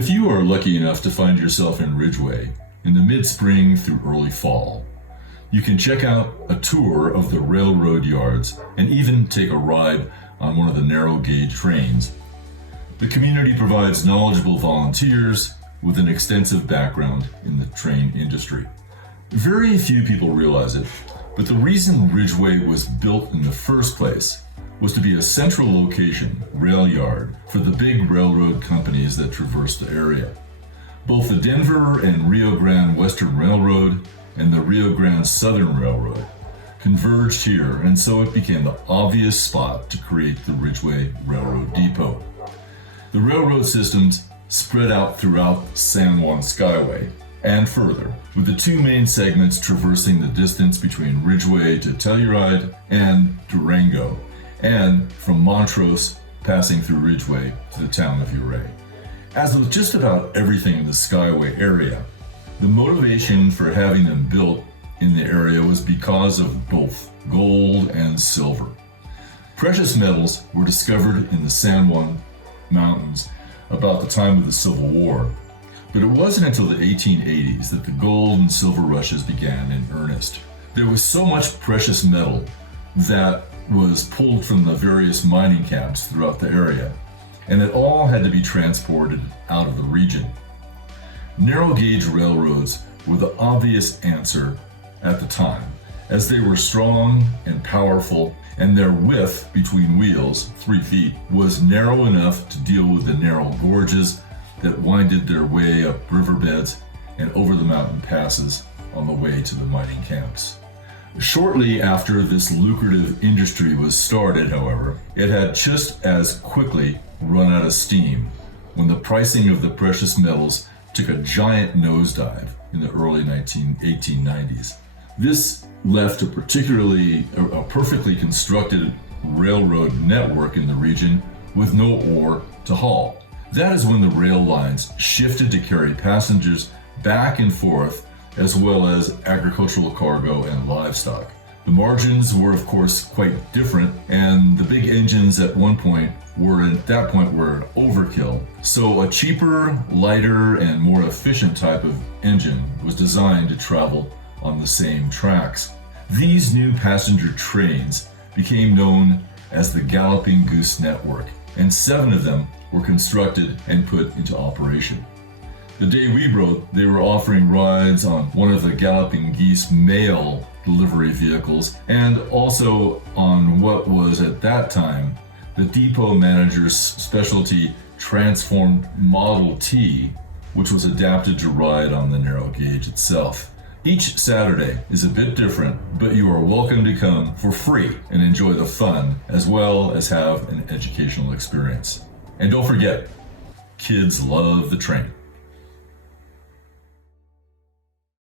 If you are lucky enough to find yourself in Ridgway in the mid-spring through early fall, you can check out a tour of the railroad yards and even take a ride on one of the narrow gauge trains. The community provides knowledgeable volunteers with an extensive background in the train industry. Very few people realize it, but the reason Ridgway was built in the first place was to be a central location, rail yard, for the big railroad companies that traverse the area. Both the Denver and Rio Grande Western Railroad and the Rio Grande Southern Railroad converged here, and so it became the obvious spot to create the Ridgway Railroad Depot. The railroad systems spread out throughout San Juan Skyway and further, with the two main segments traversing the distance between Ridgway to Telluride and Durango, and from Montrose passing through Ridgway to the town of Ouray. As with just about everything in the Skyway area, the motivation for having them built in the area was because of both gold and silver. Precious metals were discovered in the San Juan Mountains about the time of the Civil War, but it wasn't until the 1880s that the gold and silver rushes began in earnest. There was so much precious metal that was pulled from the various mining camps throughout the area, and it all had to be transported out of the region. Narrow gauge railroads were the obvious answer at the time, as they were strong and powerful, and their width between wheels, 3 feet, was narrow enough to deal with the narrow gorges that winded their way up riverbeds and over the mountain passes on the way to the mining camps. Shortly after this lucrative industry was started, however, it had just as quickly run out of steam when the pricing of the precious metals took a giant nosedive in the early 1890s. This left a perfectly constructed railroad network in the region with no ore to haul. That is when the rail lines shifted to carry passengers back and forth, as well as agricultural cargo and livestock. The margins were of course quite different, and the big engines at that point were an overkill. So a cheaper, lighter, and more efficient type of engine was designed to travel on the same tracks. These new passenger trains became known as the Galloping Goose Network, and 7 of them were constructed and put into operation. The day we wrote, they were offering rides on one of the Galloping Geese mail delivery vehicles, and also on what was at that time the depot manager's specialty transformed Model T, which was adapted to ride on the narrow gauge itself. Each Saturday is a bit different, but you are welcome to come for free and enjoy the fun as well as have an educational experience. And don't forget, kids love the train.